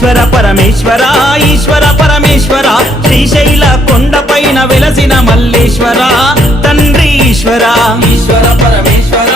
ఈశ్వర పరమేశ్వర ఈశ్వర పరమేశ్వర. శ్రీశైల కొండపైన వెలసిన మల్లేశ్వర. తండ్రి ఈశ్వర ఈశ్వర పరమేశ్వర.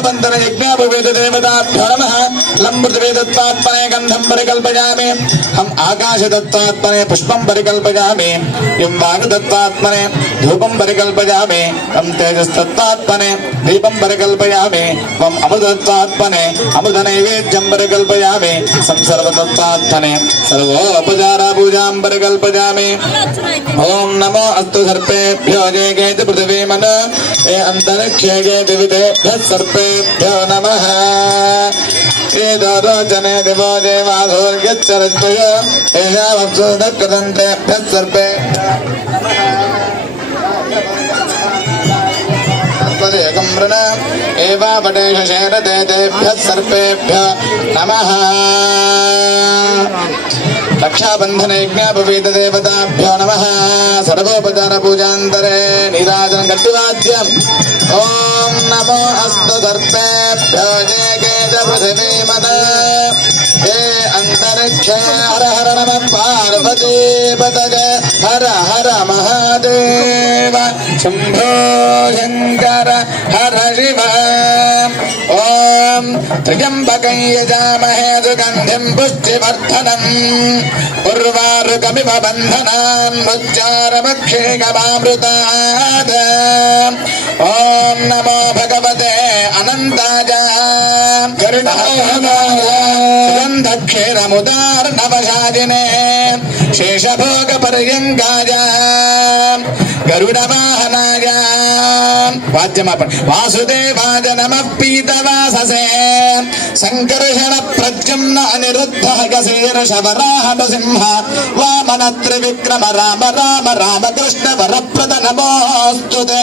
బంధన యజ్ఞాపవేద దేవతాభ్యో నమ లంబృత వేదత్వాత్మనే గంధం పరికల్పయామి हम आकाश दत्तात्मने पुष्पम परिकल्पया में यम वाग दत्तात्मने धूपम परिकल्पया हम तेजस दत्तात्मने दीपम परिकल्पया हम अमृत दत्तात्मने अमृत नैवेद्यम परिकल्पया में सम सर्व दत्तात्मने सर्वोपचारा पूजां परिकल्पया में ओम नमो अस्तु सर्पेभ्यो जयगेत पृथ्वी मन ये अंतरिक्षे गेत विदेभ्यः सर्पेभ्यो नमः। ये जने दिवो जैवासुर्गच्छरत्तयो एषामप्सुदकृतन्तेभ्यः सर्वे एकं वृण। एवापटेशेरते तेभ्यः सर्पेभ्य नमो अस्तु सर्पेभ्यो। जय पृथिवी मद। हे अंतरिक्ष, हर हर नम पार्वती पतज हर हर महादेव। शंभो शंकर, हर शिव। ॐ त्र्यम्बकं यजामहे सुगन्धिं पुष्टिवर्धनम् उर्वारुकमिव बन्धनान् मुच्चारमक्षेकमामृतात् ॐ नमो भगवते अनन्ताय। गन्धक्षीरमुदार्णवशादिने शेषभोगपर्यङ्गाय गरुडवाहनाय। वाद्यमापण वासुदेवाय नमः पीतवाससे। சங்கரஹண பிரத்யும்ன அனிருத்த கசேர சவராஹப சிம்ஹ. வாமன திரிவிக்ரம ராம ராம ராம கிருஷ்ண வரப்பிரத நமோஸ்துதே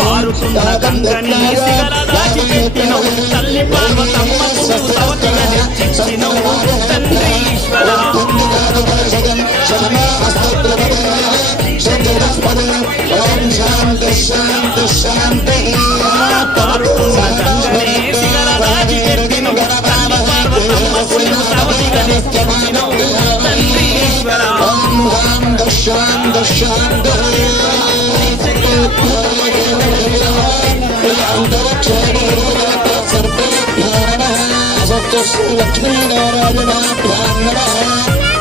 పారుతుండగంగని శిఖరరాజి తల్లి పార్వతమ్మకు సవతిగా హెచ్చించినవు తండ్రి ఈశ్వర శాంతి الطبيب المهم دشان دشان تصلك من ربنا بأننا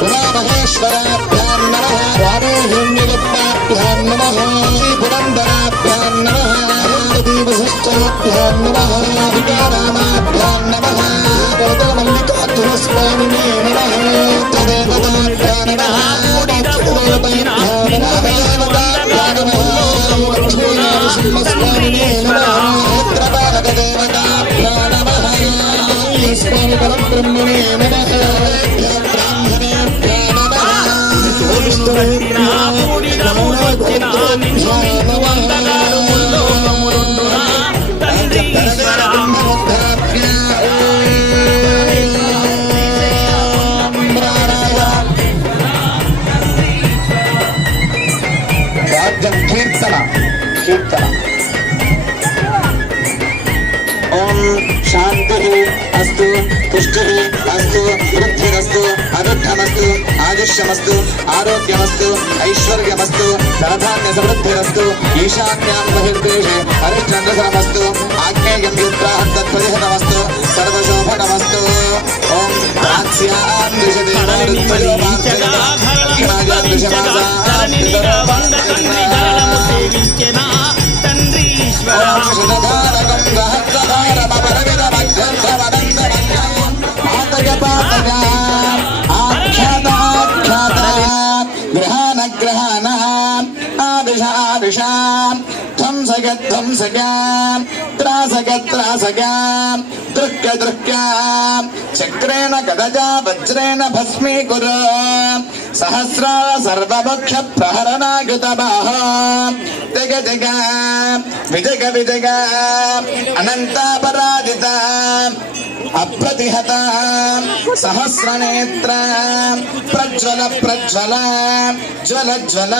ولا بهش بلا بأننا وعليهم يلبى بأننا بلندنا بأننا الذي بزحت بأننا بدارنا కీర్తన కీర్తన ఓం శాంతి పుష్టి అస్తు వృద్ధిరస్తు అనుద్ధమస్తు ఆయుష్యమస్తు ఆరోగ్యమస్తు ఐశ్వర్యమస్తు ధనధాన్య సమృద్ధిరస్తు ఈశాన్యాం బహిర్దేశే హరిశ్చంద్రసరమస్తు ఆగ్నేయం యుద్రాహం తత్పరిహతమస్తు సర్వశోభనమస్తు ఓం రాజ్యాం దిశతే తండ్రి ఈశ్వర सख्याम् त्रासक त्रासकाम् दृक्क दृक्याम् चक्रेण गदजा वज्रेण भस्मीकुर सहस्रा सर्वभक्ष प्रहरणागतमः दिग दिग, विजग विजग अप्रतिहता प्रज्वल प्रज्वल, ज्वल ज्वल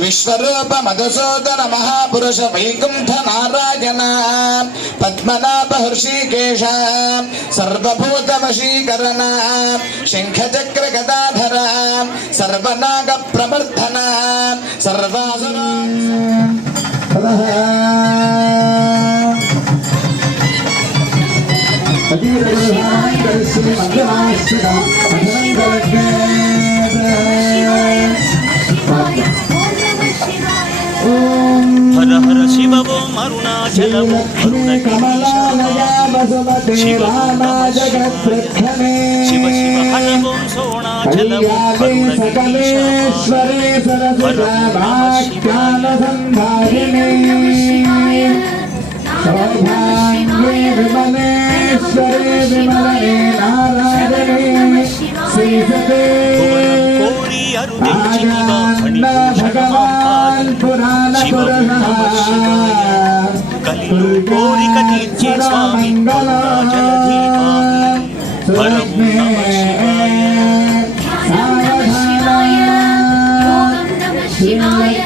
विश्व मधुसूदन महापुरुष वैकुंठ नारायण, पद्मनाभ ऋषिकेश सर्वभूत वशीकरण शंखचक्र गाधरा sarva naga pravartana sarva Terima kasih telah menonton! शिववोम् अरुणाचलमुणकमलालयाभगवते रामाजगत्प्रथमे Shiv Shiv हरिवों सोणाचलमुदे सकलेश्वरे सरसदाभाष्यानसम्भारिणे सौभाग्ये विमलेश्वरे नारायणे। నారాయణే శ్రీసతే కోరి కోరిక తీర్చే స్వామి నమ శివాయ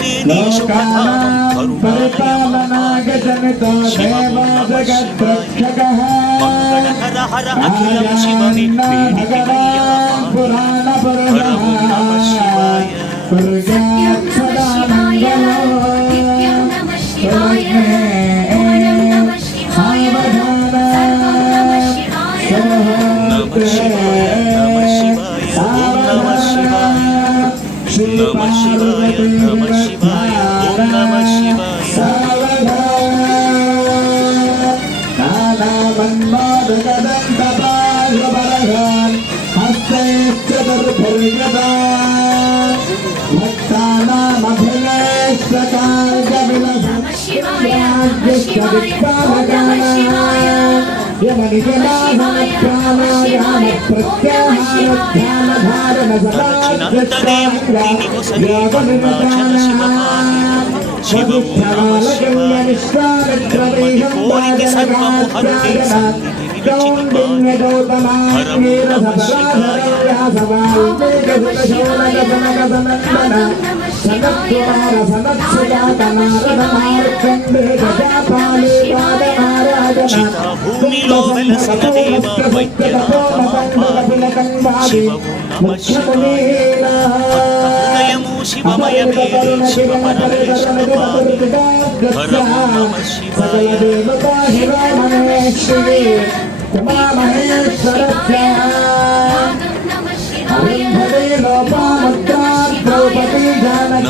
కరుణాలయమాపాది శివ ఓం నమ శివాయ. మంగళహర హర అఖిలం శివమి వేడికినయ్యమాపాది హర ఓం నమ శివాయ. నమ కోరిక సర్వము హరుతే సన్నిధి హరం నమ శివాయ భూమిలో వెలసిన దేవ వైద్యనాథమాపాది శివము శివ పరమేశ్వర నమ శివాయ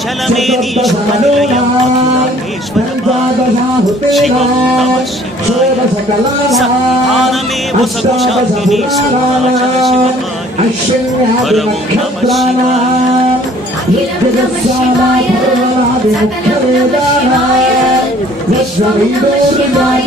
జానకి గౌరీ శివం నమ శివాయ సురాచల నమ శివాయ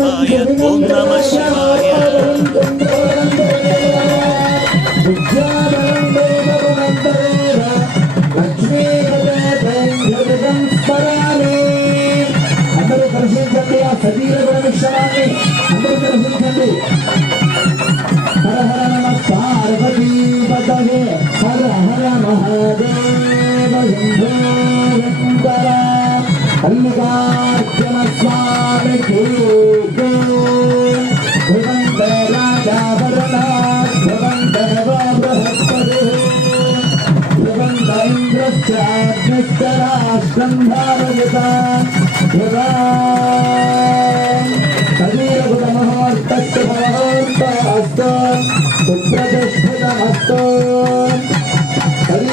శివాయ ఓం నమ శివాయ అందరూ దర్శించండి ఆ సతీల గుణమిశ్వరాన్ని అందరూ దర్శించండి హర హర నమ పార్వతీ హర హర మహాదేవ శంభో శంకర స్వామి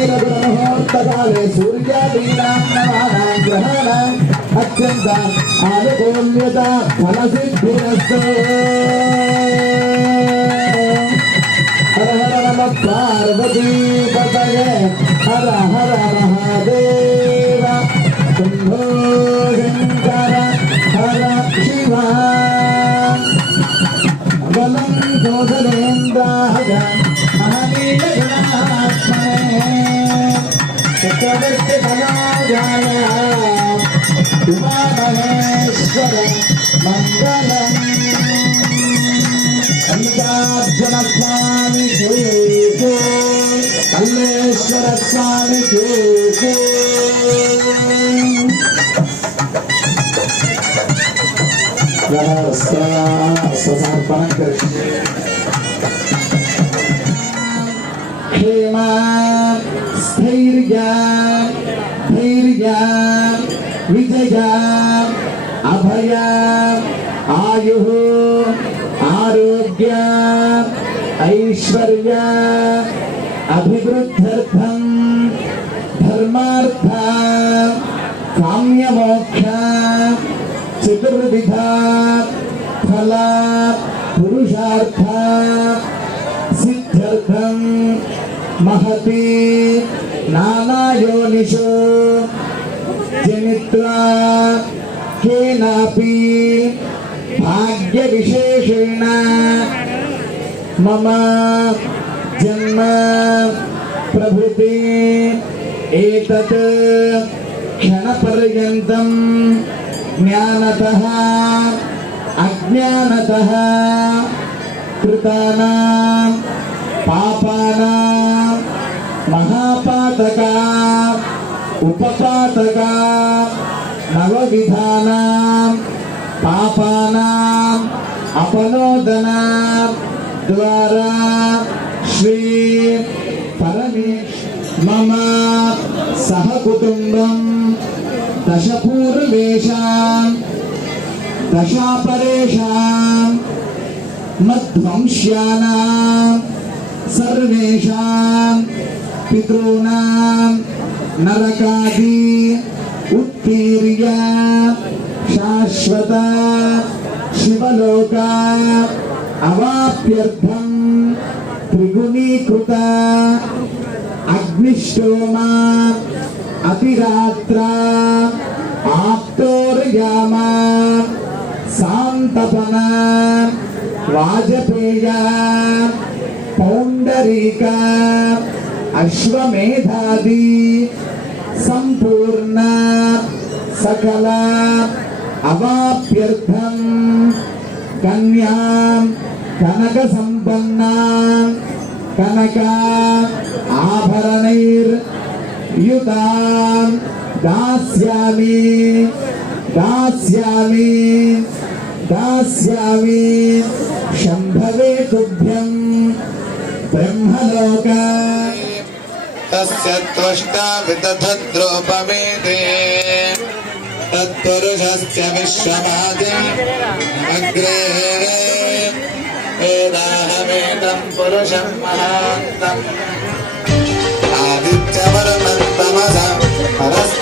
शरीरगुणमुहूर्तकाले सूर्यादीनां नवानां ग्रहाणाम् अत्यन्ताम् आनुकूल्यता फलसिद्धिरस्तु हर हर नमः पार्वतीपतये हर हर महादेव समर्पण कर हेमा स्थैर्या धैर्या विजया अभया आयुः आरोग्या ऐश्वर्या अभिवृद्ध्यर्थम् काम्यमोक्ष चतुर्विध फल पुरुषार्थ सिद्ध्यर्थम महति नानायोनिषु जनित्वा केनापि भाग्यविशेषेण मम जन्म प्रभृति एतत् क्षणपर्यन्तं ज्ञानतः अज्ञानतः कृतानां पापानां महापातका उपपातका नवविधानां पापानाम् अपनोदना द्वारा श्री परमे मम सह कुटुम्बम् दशपूर्वेषाम् दशापरेषाम् मध्वंश्यानाम् सर्वेषाम् पितॄणाम् नरकादि उत्तीर्य शाश्वत शिवलोक अवाप्यर्थं त्रिगुणीकृता అగ్నిష్టోమా అతిరాత్ర ఆప్తోర్యామ సాంతపన వాజపేయ పౌండరీక అశ్వమేధాది సంపూర్ణ సకల అవాప్యర్థం కన్యా కనక సంపన్నా కనకాన్ ఆభరణైర్ యుతాన్ దాస్యామి దాస్యామి దాస్యామి శంభవే తుభ్యం బ్రహ్మలోక తస్య త్వష్టా విదధద్రోపమేదే తత్పురుషస్య విశ్వమాది అగ్రే वेदाहमेदं पुरुषं महान्तम् आदित्यवर्णन्तमसं परस्तात्